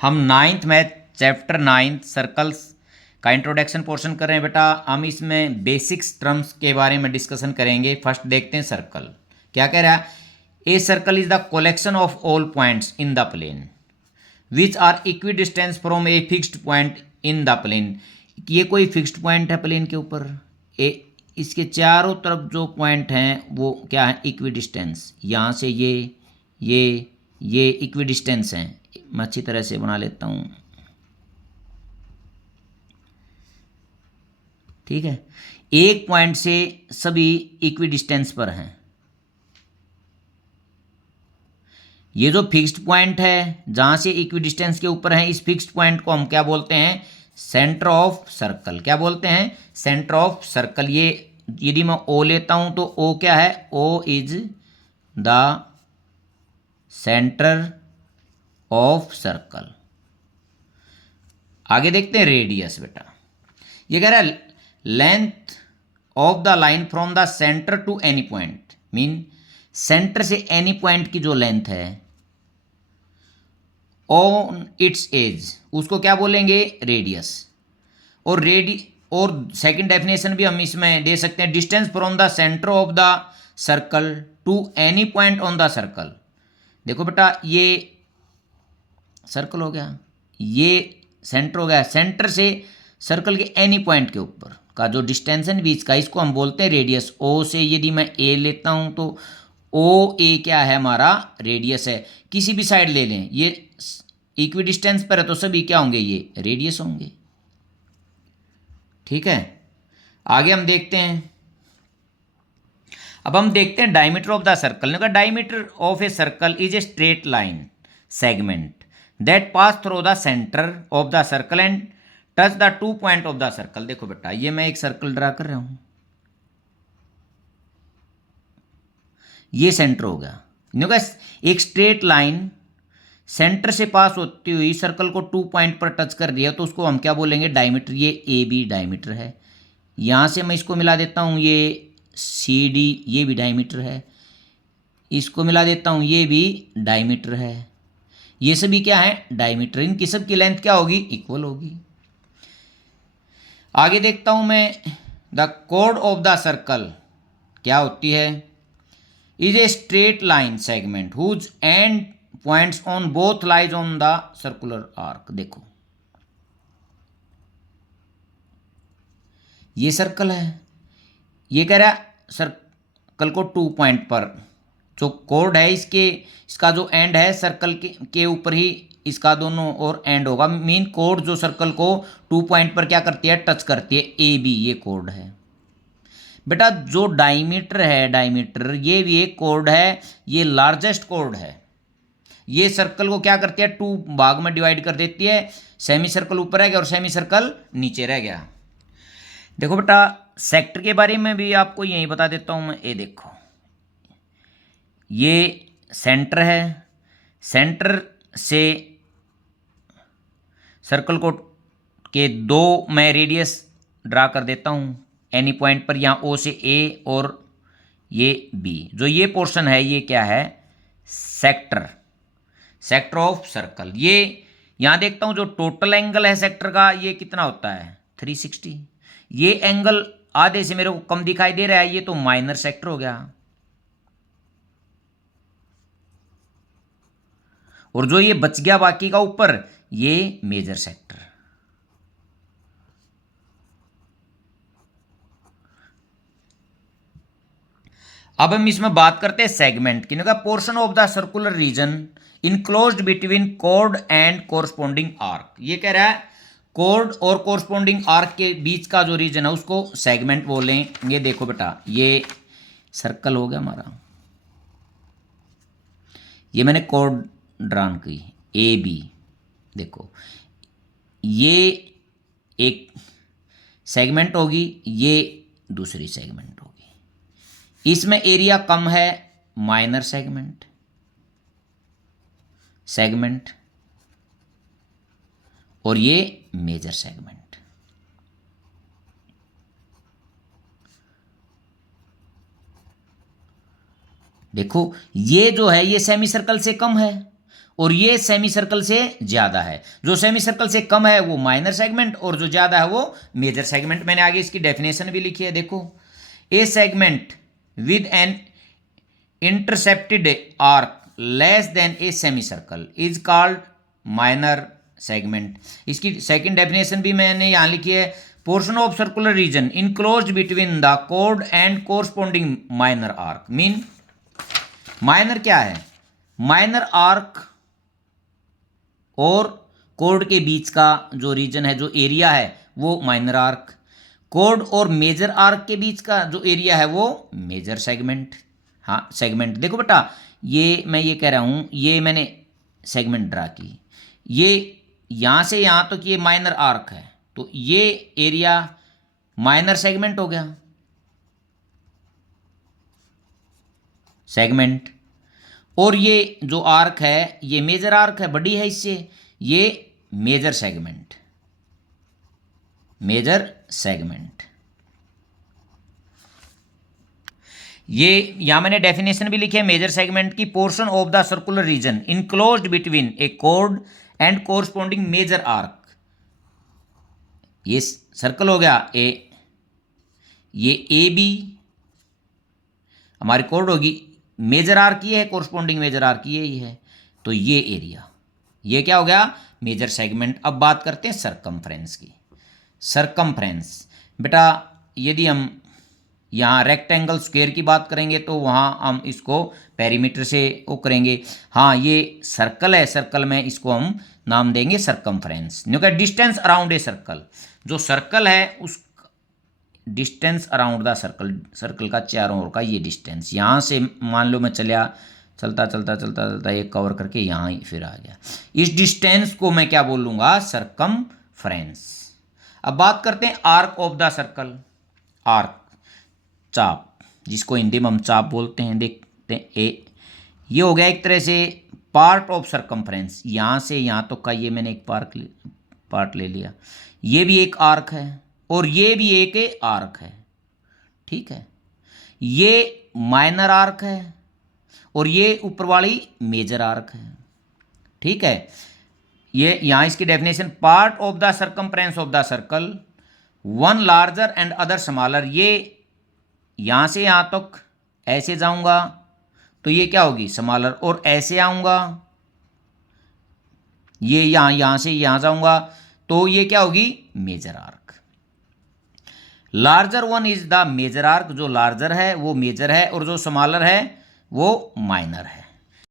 हम ninth math chapter 9 circles का introduction portion कर रहे हैं बेटा। हम इसमें बेसिक्स टर्म्स के बारे में डिस्कशन करेंगे। फर्स्ट देखते हैं सर्कल क्या कह रहा है। A circle is the collection of all points in the plane which are equidistant from a fixed point in the plane. ये कोई फिक्स्ड पॉइंट है प्लेन के ऊपर, इसके चारों तरफ जो पॉइंट हैं वो क्या है, इक्वी डिस्टेंस। यहाँ से ये इक्वी डिस्टेंस हैं। मैं अच्छी तरह से बना लेता हूँ, ठीक है। एक पॉइंट से सभी इक्वी डिस्टेंस पर हैं। ये जो फिक्स्ड पॉइंट है जहां से इक्वी डिस्टेंस के ऊपर है, इस फिक्स्ड पॉइंट को हम क्या बोलते हैं, सेंटर ऑफ सर्कल। क्या बोलते हैं, सेंटर ऑफ सर्कल। ये यदि मैं ओ लेता हूं तो ओ क्या है, O is the centre of circle. आगे देखते हैं रेडियस बेटा। ये कह रहा है length of the line from the centre to any point, mean centre से एनी पॉइंट की जो लेंथ है ऑन इट्स एज, उसको क्या बोलेंगे, रेडियस। और सेकंड डेफिनेशन भी हम इसमें दे सकते हैं, distance from the centre of the circle to any point on the circle. देखो बेटा, ये सर्कल हो गया, ये सेंटर हो गया। सेंटर से सर्कल के एनी पॉइंट के ऊपर का जो डिस्टेंस है बीच का, इसको हम बोलते हैं रेडियस। ओ से यदि मैं ए लेता हूं तो ओ ए क्या है, हमारा रेडियस है। किसी भी साइड ले लें, ये इक्वी डिस्टेंस पर है तो सभी क्या होंगे, ये रेडियस होंगे, ठीक है। आगे हम देखते हैं। अब हम देखते हैं diameter of the circle. Diameter of A circle is a straight line segment that pass through the centre of the circle and touch the two point of the circle. देखो बेटा, ये मैं एक सर्कल ड्रा कर रहा हूं, ये centre हो गया। एक स्ट्रेट लाइन सेंटर से पास होती हुई सर्कल को टू पॉइंट पर टच कर दिया तो उसको हम क्या बोलेंगे, डायमीटर। ये ए बी डायमीटर है। यहाँ से मैं इसको मिला देता हूँ, ये सी डी, ये भी डायमीटर है। इसको मिला देता हूँ, ये भी डायमीटर है। ये सभी क्या है, डायमीटर। इनकी सब की लेंथ क्या होगी, इक्वल होगी। आगे देखता हूँ मैं, द कोड ऑफ द सर्कल क्या होती है, is a straight line segment whose end points on both lies on the circular arc. देखो, ये सर्कल है, ये कह रहा है सर्कल को टू पॉइंट पर, जो कोड है इसका जो एंड है सर्कल के ऊपर ही इसका दोनों और एंड होगा। मीन कोड जो सर्कल को टू पॉइंट पर क्या करती है, टच करती है, ए बी, ये कोड है बेटा। जो डायमीटर है, डायमीटर ये भी एक कोड है, ये लार्जेस्ट कोड है। ये सर्कल को क्या करती है, टू भाग में डिवाइड कर देती है। सेमी सर्कल ऊपर रह गया और सेमी सर्कल नीचे रह गया। देखो बेटा, सेक्टर के बारे में भी आपको यही बता देता हूं मैं। ये देखो, ये सेंटर है, सेंटर से सर्कल को के दो मैं रेडियस ड्रा कर देता हूं एनी पॉइंट पर। यहाँ ओ से ए और ये बी, जो ये पोर्शन है ये क्या है, सेक्टर, सेक्टर ऑफ सर्कल। ये यहां देखता हूं जो टोटल एंगल है सेक्टर का, ये कितना होता है, 360। ये एंगल आधे से मेरे को कम दिखाई दे रहा है, ये तो माइनर सेक्टर हो गया। और जो ये बच गया बाकी का ऊपर, ये मेजर सेक्टर। अब हम इसमें बात करते हैं सेगमेंट की। Portion of the circular region enclosed between chord and corresponding arc. ये कह रहा है कोर्ड और कोरस्पोंडिंग आर्क के बीच का जो रीजन है उसको सेगमेंट बोलें। ये देखो बेटा, ये सर्कल हो गया हमारा, ये मैंने कोर्ड ड्रान की, ए बी। देखो, ये एक सेगमेंट होगी, ये दूसरी सेगमेंट होगी। इसमें एरिया कम है, माइनर सेगमेंट, सेगमेंट, और ये मेजर सेगमेंट। देखो, ये जो है ये सेमी सर्कल से कम है और ये सेमी सर्कल से ज़्यादा है। जो सेमी सर्कल से कम है वो माइनर सेगमेंट और जो ज़्यादा है वो मेजर सेगमेंट। मैंने आगे इसकी डेफिनेशन भी लिखी है, देखो। A segment with an intercepted arc less than a semi circle is called minor segment. इसकी सेकंड डेफिनेशन भी मैंने यहाँ लिखी है, portion of circular region enclosed between the chord and corresponding minor arc. Mean minor क्या है? Minor arc और code के बीच का जो रीजन है, जो एरिया है, वो माइनर आर्क। कोर्ड और मेजर आर्क के बीच का जो एरिया है वो मेजर सेगमेंट। हाँ, सेगमेंट देखो बेटा, ये मैं ये कह रहा हूँ, ये मैंने सेगमेंट ड्रा की, ये यहाँ से यहाँ तक ये माइनर आर्क है, तो ये एरिया माइनर सेगमेंट हो गया, सेगमेंट। और ये जो आर्क है ये मेजर आर्क है, बड़ी है इससे, ये मेजर सेगमेंट, मेजर सेगमेंट। ये यहां मैंने डेफिनेशन भी लिखी है मेजर सेगमेंट की, portion of the circular region enclosed between a chord and corresponding major arc. ये सर्कल हो गया ए, ये ए बी हमारी कोर्ड होगी, मेजर आर्क ये है, कोरस्पोंडिंग मेजर आर्क ये ही है, तो ये एरिया, ये क्या हो गया? Major segment. अब बात करते हैं सरकमफ्रेंस की। सरकमफ्रेंस बेटा, यदि हम यहाँ रेक्टेंगल स्क्वायर की बात करेंगे तो वहाँ हम इसको पेरीमीटर से वो करेंगे। हाँ, ये सर्कल है, सर्कल में इसको हम नाम देंगे सरकमफ्रेंस। क्योंकि डिस्टेंस अराउंड ए सर्कल, जो सर्कल है उस distance around the circle, circle का चारों ओर का ये डिस्टेंस, यहाँ से मान लो मैं चलता चलता ये कवर करके यहाँ ही फिर आ गया, इस डिस्टेंस को मैं क्या बोलूँगा? सरकमफ्रेंस। अब बात करते हैं arc of the circle. Arc, चाप, जिसको हिंदी में हम चाप बोलते हैं, देखते हैं ए, ये हो गया एक तरह से पार्ट ऑफ सरकमफ्रेंस। यहाँ से यहाँ तक का ये मैंने एक पार्ट ले लिया, ये भी एक आर्क है और ये भी एक आर्क है, ठीक है। ये माइनर आर्क है और ये ऊपर वाली मेजर आर्क है, ठीक है। ये यहाँ इसकी definition, part of the circumference of the circle, one larger and other smaller. ये यहाँ से यहाँ तक ऐसे जाऊँगा तो ये क्या होगी? स्मॉलर। और ऐसे आऊँगा, ये यहाँ से यहाँ जाऊँगा तो ये क्या होगी? Major arc. Larger one is the major arc, जो लार्जर है वो मेजर है और जो स्मॉलर है वो माइनर है।